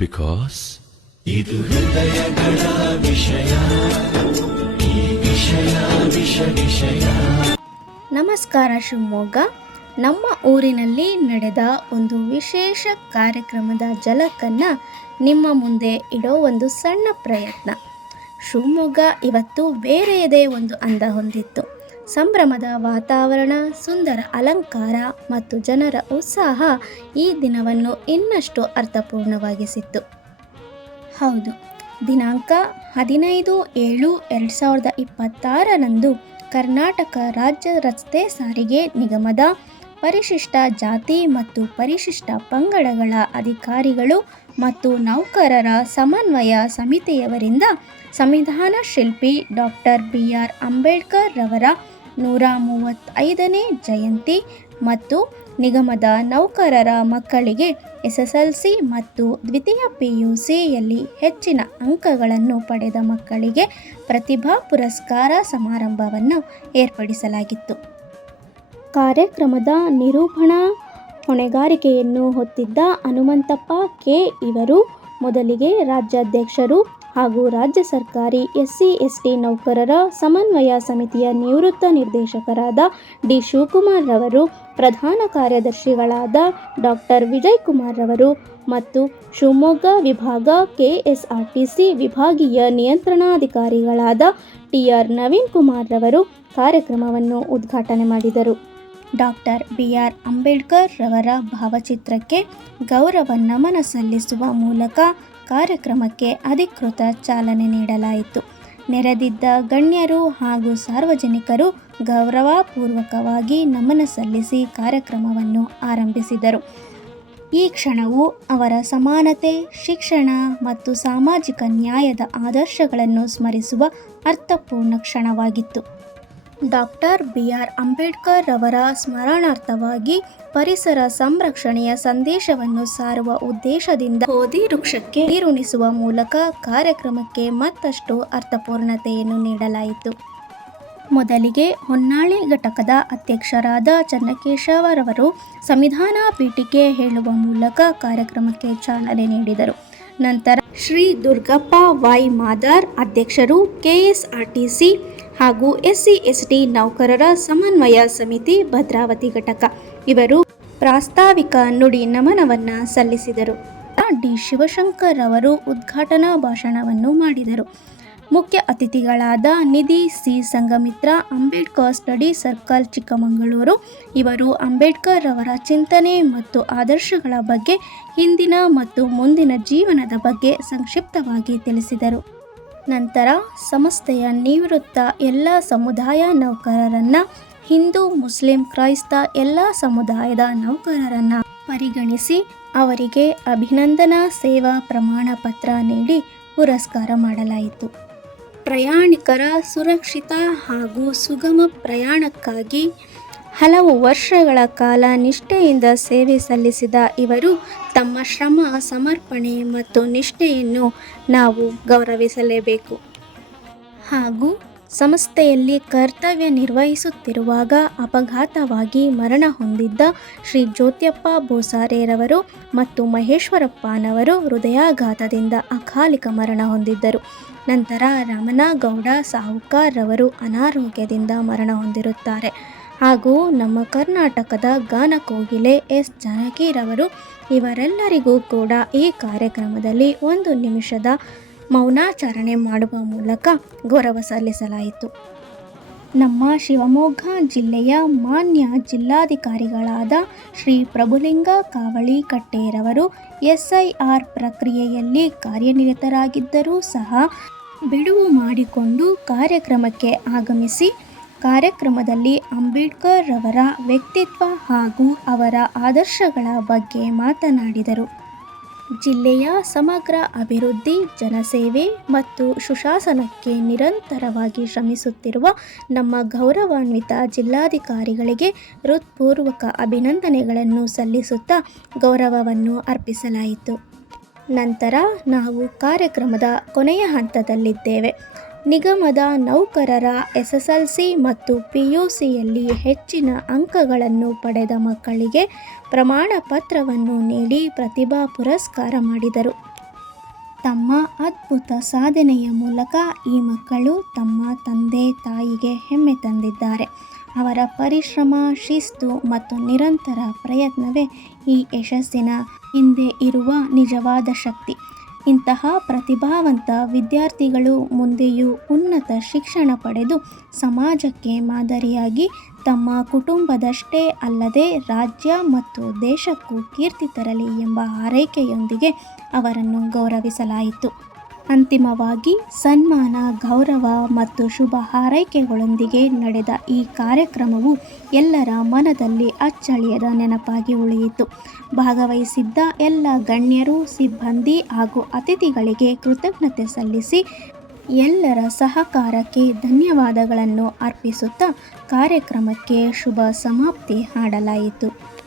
Because ಇದು ಹೃದಯಗಳ ವಿಷಯ, ಈ ವಿಷಯ ವಿಷಯ. ನಮಸ್ಕಾರ ಶಿವಮೊಗ್ಗ. ನಮ್ಮ ಊರಿನಲ್ಲಿ ನಡೆದ ಒಂದು ವಿಶೇಷ ಕಾರ್ಯಕ್ರಮದ ಝಲಕನ್ನು ನಿಮ್ಮ ಮುಂದೆ ಇಡೋ ಒಂದು ಸಣ್ಣ ಪ್ರಯತ್ನ. ಶಿವಮೊಗ್ಗ ಇವತ್ತು ಬೇರೆಯದೇ ಒಂದು ಅಂದ ಹೊಂದಿತ್ತು. ಸಂಭ್ರಮದ ವಾತಾವರಣ, ಸುಂದರ ಅಲಂಕಾರ ಮತ್ತು ಜನರ ಉತ್ಸಾಹ ಈ ದಿನವನ್ನು ಇನ್ನಷ್ಟು ಅರ್ಥಪೂರ್ಣವಾಗಿಸಿತ್ತು. ಹೌದು, ದಿನಾಂಕ 15/7/2026 ಕರ್ನಾಟಕ ರಾಜ್ಯ ರಸ್ತೆ ಸಾರಿಗೆ ನಿಗಮದ ಪರಿಶಿಷ್ಟ ಜಾತಿ ಮತ್ತು ಪರಿಶಿಷ್ಟ ಪಂಗಡಗಳ ಅಧಿಕಾರಿಗಳು ಮತ್ತು ನೌಕರರ ಸಮನ್ವಯ ಸಮಿತಿಯವರಿಂದ ಸಂವಿಧಾನ ಶಿಲ್ಪಿ ಡಾಕ್ಟರ್ BR ಅಂಬೇಡ್ಕರ್ ರವರ 135ನೇ ಜಯಂತಿ ಮತ್ತು ನಿಗಮದ ನೌಕರರ ಮಕ್ಕಳಿಗೆ SSLC ಮತ್ತು ದ್ವಿತೀಯ PUCಯಲ್ಲಿ ಹೆಚ್ಚಿನ ಅಂಕಗಳನ್ನು ಪಡೆದ ಮಕ್ಕಳಿಗೆ ಪ್ರತಿಭಾ ಪುರಸ್ಕಾರ ಸಮಾರಂಭವನ್ನು ಏರ್ಪಡಿಸಲಾಗಿತ್ತು. ಕಾರ್ಯಕ್ರಮದ ನಿರೂಪಣಾ ಹೊಣೆಗಾರಿಕೆಯನ್ನು ಹೊತ್ತಿದ್ದ ಹನುಮಂತಪ್ಪ ಕೆ ಇವರು ಮೊದಲಿಗೆ ರಾಜ್ಯಾಧ್ಯಕ್ಷರು ಹಾಗೂ ರಾಜ್ಯ ಸರ್ಕಾರಿ SC/ST ನೌಕರರ ಸಮನ್ವಯ ಸಮಿತಿಯ ನಿವೃತ್ತ ನಿರ್ದೇಶಕರಾದ D. ಶಿವಕುಮಾರ್ ರವರು, ಪ್ರಧಾನ ಕಾರ್ಯದರ್ಶಿಗಳಾದ ಡಾಕ್ಟರ್ ವಿಜಯಕುಮಾರ್ ರವರು ಮತ್ತು ಶಿವಮೊಗ್ಗ ವಿಭಾಗ KSRTC ವಿಭಾಗೀಯ ನಿಯಂತ್ರಣಾಧಿಕಾರಿಗಳಾದ TR ನವೀನ್ ಕುಮಾರ್ ರವರು ಕಾರ್ಯಕ್ರಮವನ್ನು ಉದ್ಘಾಟನೆ ಮಾಡಿದರು. ಡಾಕ್ಟರ್ BR ಅಂಬೇಡ್ಕರ್ ರವರ ಭಾವಚಿತ್ರಕ್ಕೆ ಗೌರವ ನಮನ ಸಲ್ಲಿಸುವ ಮೂಲಕ ಕಾರ್ಯಕ್ರಮಕ್ಕೆ ಅಧಿಕೃತ ಚಾಲನೆ ನೀಡಲಾಯಿತು. ನೆರೆದಿದ್ದ ಗಣ್ಯರು ಹಾಗೂ ಸಾರ್ವಜನಿಕರು ಗೌರವಪೂರ್ವಕವಾಗಿ ನಮನ ಸಲ್ಲಿಸಿ ಕಾರ್ಯಕ್ರಮವನ್ನು ಆರಂಭಿಸಿದರು. ಈ ಕ್ಷಣವು ಅವರ ಸಮಾನತೆ, ಶಿಕ್ಷಣ ಮತ್ತು ಸಾಮಾಜಿಕ ನ್ಯಾಯದ ಆದರ್ಶಗಳನ್ನು ಸ್ಮರಿಸುವ ಅರ್ಥಪೂರ್ಣ ಕ್ಷಣವಾಗಿತ್ತು. ಡಾಕ್ಟರ್ BR ಅಂಬೇಡ್ಕರ್ ರವರ ಸ್ಮರಣಾರ್ಥವಾಗಿ ಪರಿಸರ ಸಂರಕ್ಷಣೆಯ ಸಂದೇಶವನ್ನು ಸಾರುವ ಉದ್ದೇಶದಿಂದ ಬೋಧಿ ವೃಕ್ಷಕ್ಕೆ ನೀರುಣಿಸುವ ಮೂಲಕ ಕಾರ್ಯಕ್ರಮಕ್ಕೆ ಮತ್ತಷ್ಟು ಅರ್ಥಪೂರ್ಣತೆಯನ್ನು ನೀಡಲಾಯಿತು. ಮೊದಲಿಗೆ ಹೊನ್ನಾಳಿ ಘಟಕದ ಅಧ್ಯಕ್ಷರಾದ ಚನ್ನಕೇಶವರವರು ಸಂವಿಧಾನ ಪೀಠಿಕೆ ಹೇಳುವ ಮೂಲಕ ಕಾರ್ಯಕ್ರಮಕ್ಕೆ ಚಾಲನೆ ನೀಡಿದರು. ನಂತರ ಶ್ರೀ ದುರ್ಗಪ್ಪ ವೈ ಮಾದಾರ್ ಅಧ್ಯಕ್ಷರು, KSRTC ಹಾಗೂ SC/ST ನೌಕರರ ಸಮನ್ವಯ ಸಮಿತಿ ಭದ್ರಾವತಿ ಘಟಕ ಇವರು ಪ್ರಾಸ್ತಾವಿಕ ನುಡಿ ನಮನವನ್ನು ಸಲ್ಲಿಸಿದರು. D. ಶಿವಶಂಕರ್ ಅವರು ಉದ್ಘಾಟನಾ ಭಾಷಣವನ್ನು ಮಾಡಿದರು. ಮುಖ್ಯ ಅತಿಥಿಗಳಾದ ನಿಧಿ C. Sanghamitra, Ambedkar study circle Chikkamagaluru ಇವರು ಅಂಬೇಡ್ಕರ್ ರವರ ಚಿಂತನೆ ಮತ್ತು ಆದರ್ಶಗಳ ಬಗ್ಗೆ, ಹಿಂದಿನ ಮತ್ತು ಮುಂದಿನ ಜೀವನದ ಬಗ್ಗೆ ಸಂಕ್ಷಿಪ್ತವಾಗಿ ತಿಳಿಸಿದರು. ನಂತರ ಸಂಸ್ಥೆಯ ನಿವೃತ್ತ ಎಲ್ಲ ಸಮುದಾಯ ನೌಕರರನ್ನು, ಹಿಂದೂ, ಮುಸ್ಲಿಂ, ಕ್ರೈಸ್ತ ಎಲ್ಲ ಸಮುದಾಯದ ನೌಕರರನ್ನು ಪರಿಗಣಿಸಿ ಅವರಿಗೆ ಅಭಿನಂದನಾ ಸೇವಾ ಪ್ರಮಾಣ ಪತ್ರ ನೀಡಿ ಪುರಸ್ಕಾರ ಮಾಡಲಾಯಿತು. ಪ್ರಯಾಣಿಕರ ಸುರಕ್ಷಿತ ಹಾಗೂ ಸುಗಮ ಪ್ರಯಾಣಕ್ಕಾಗಿ ಹಲವು ವರ್ಷಗಳ ಕಾಲ ನಿಷ್ಠೆಯಿಂದ ಸೇವೆ ಸಲ್ಲಿಸಿದ ಇವರು ತಮ್ಮ ಶ್ರಮ, ಸಮರ್ಪಣೆ ಮತ್ತು ನಿಷ್ಠೆಯನ್ನು ನಾವು ಗೌರವಿಸಲೇಬೇಕು. ಹಾಗೂ ಸಂಸ್ಥೆಯಲ್ಲಿ ಕರ್ತವ್ಯ ನಿರ್ವಹಿಸುತ್ತಿರುವಾಗ ಅಪಘಾತವಾಗಿ ಮರಣ ಹೊಂದಿದ್ದ ಶ್ರೀ ಜ್ಯೋತ್ಯಪ್ಪ ಬೋಸಾರೆರವರು ಮತ್ತು ಮಹೇಶ್ವರಪ್ಪನವರು ಹೃದಯಾಘಾತದಿಂದ ಅಕಾಲಿಕ ಮರಣ ಹೊಂದಿದ್ದರು. ನಂತರ ರಾಮನಗೌಡ ಸಾಹುಕಾರ್ ರವರು ಅನಾರೋಗ್ಯದಿಂದ ಮರಣ ಹೊಂದಿರುತ್ತಾರೆ. ಹಾಗೂ ನಮ್ಮ ಕರ್ನಾಟಕದ ಗಾನಕೋಗಿಲೆ S. ಜಾನಕಿರವರು ಇವರೆಲ್ಲರಿಗೂ ಕೂಡ ಈ ಕಾರ್ಯಕ್ರಮದಲ್ಲಿ 1 ನಿಮಿಷದ ಮೌನಾಚರಣೆ ಮಾಡುವ ಮೂಲಕ ಗೌರವ ಸಲ್ಲಿಸಲಾಯಿತು. ನಮ್ಮ ಶಿವಮೊಗ್ಗ ಜಿಲ್ಲೆಯ ಮಾನ್ಯ ಜಿಲ್ಲಾಧಿಕಾರಿಗಳಾದ ಶ್ರೀ ಪ್ರಭುಲಿಂಗ ಕಾವಳಿ ಕಟ್ಟೇರವರು SIR ಪ್ರಕ್ರಿಯೆಯಲ್ಲಿ ಕಾರ್ಯನಿರತರಾಗಿದ್ದರೂ ಸಹ ಬಿಡುವು ಮಾಡಿಕೊಂಡು ಕಾರ್ಯಕ್ರಮಕ್ಕೆ ಆಗಮಿಸಿ ಕಾರ್ಯಕ್ರಮದಲ್ಲಿ ಅಂಬೇಡ್ಕರ್ ರವರ ವ್ಯಕ್ತಿತ್ವ ಹಾಗೂ ಅವರ ಆದರ್ಶಗಳ ಬಗ್ಗೆ ಮಾತನಾಡಿದರು. ಜಿಲ್ಲೆಯ ಸಮಗ್ರ ಅಭಿವೃದ್ಧಿ, ಜನಸೇವೆ ಮತ್ತು ಸುಶಾಸನಕ್ಕೆ ನಿರಂತರವಾಗಿ ಶ್ರಮಿಸುತ್ತಿರುವ ನಮ್ಮ ಗೌರವಾನ್ವಿತ ಜಿಲ್ಲಾಧಿಕಾರಿಗಳಿಗೆ ಹೃತ್ಪೂರ್ವಕ ಅಭಿನಂದನೆಗಳನ್ನು ಸಲ್ಲಿಸುತ್ತಾ ಗೌರವವನ್ನು ಅರ್ಪಿಸಲಾಯಿತು. ನಂತರ ನಾವು ಕಾರ್ಯಕ್ರಮದ ಕೊನೆಯ ಹಂತದಲ್ಲಿದ್ದೇವೆ. ನಿಗಮದ ನೌಕರರ SSLC ಮತ್ತು PUCಯಲ್ಲಿ ಹೆಚ್ಚಿನ ಅಂಕಗಳನ್ನು ಪಡೆದ ಮಕ್ಕಳಿಗೆ ಪ್ರಮಾಣ ಪತ್ರವನ್ನು ನೀಡಿ ಪ್ರತಿಭಾ ಪುರಸ್ಕಾರ ಮಾಡಿದರು. ತಮ್ಮ ಅದ್ಭುತ ಸಾಧನೆಯ ಮೂಲಕ ಈ ಮಕ್ಕಳು ತಮ್ಮ ತಂದೆ ತಾಯಿಗೆ ಹೆಮ್ಮೆ ತಂದಿದ್ದಾರೆ. ಅವರ ಪರಿಶ್ರಮ, ಶಿಸ್ತು ಮತ್ತು ನಿರಂತರ ಪ್ರಯತ್ನವೇ ಈ ಯಶಸ್ಸಿನ ಹಿಂದೆ ಇರುವ ನಿಜವಾದ ಶಕ್ತಿ. ಇಂತಹ ಪ್ರತಿಭಾವಂತ ವಿದ್ಯಾರ್ಥಿಗಳು ಮುಂದೆಯೂ ಉನ್ನತ ಶಿಕ್ಷಣ ಪಡೆದು ಸಮಾಜಕ್ಕೆ ಮಾದರಿಯಾಗಿ ತಮ್ಮ ಕುಟುಂಬದಷ್ಟೇ ಅಲ್ಲದೆ ರಾಜ್ಯ ಮತ್ತು ದೇಶಕ್ಕೂ ಕೀರ್ತಿ ತರಲಿ ಎಂಬ ಹಾರೈಕೆಯೊಂದಿಗೆ ಅವರನ್ನು ಗೌರವಿಸಲಾಯಿತು. ಅಂತಿಮವಾಗಿ ಸನ್ಮಾನ, ಗೌರವ ಮತ್ತು ಶುಭ ಹಾರೈಕೆಗಳೊಂದಿಗೆ ನಡೆದ ಈ ಕಾರ್ಯಕ್ರಮವು ಎಲ್ಲರ ಮನದಲ್ಲಿ ಅಚ್ಚಳಿಯದ ನೆನಪಾಗಿ ಉಳಿಯಿತು. ಭಾಗವಹಿಸಿದ್ದ ಎಲ್ಲ ಗಣ್ಯರು, ಸಿಬ್ಬಂದಿ ಹಾಗೂ ಅತಿಥಿಗಳಿಗೆ ಕೃತಜ್ಞತೆ ಸಲ್ಲಿಸಿ ಎಲ್ಲರ ಸಹಕಾರಕ್ಕೆ ಧನ್ಯವಾದಗಳನ್ನು ಅರ್ಪಿಸುತ್ತಾ ಕಾರ್ಯಕ್ರಮಕ್ಕೆ ಶುಭ ಸಮಾಪ್ತಿ ಹಾಡಲಾಯಿತು.